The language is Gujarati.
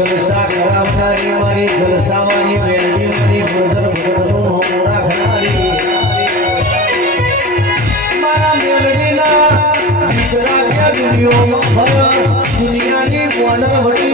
જલસા કરાવનારી મારી જલસા મારી મેલડી મારી ભદર ભદરનું નામ રાખનારી મારા મેલડીના દીકરા કે દુનિયામાં દુનિયાની બોર્ડર વટી